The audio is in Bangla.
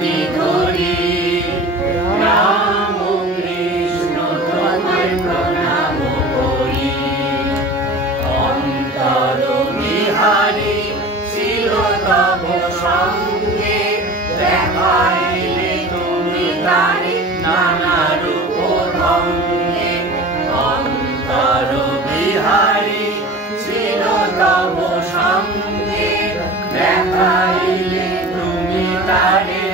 আরতি ধরি রাম কৃষ্ণ তোমায় প্রণাম করি অন্তর বিহারী ছিল তব সঙ্গে দেখাইলে তুমি তারে নানা রূপ ভঙ্গে অন্তর বিহারী ছিল তব সঙ্গে দেখাইলে তুমি তারে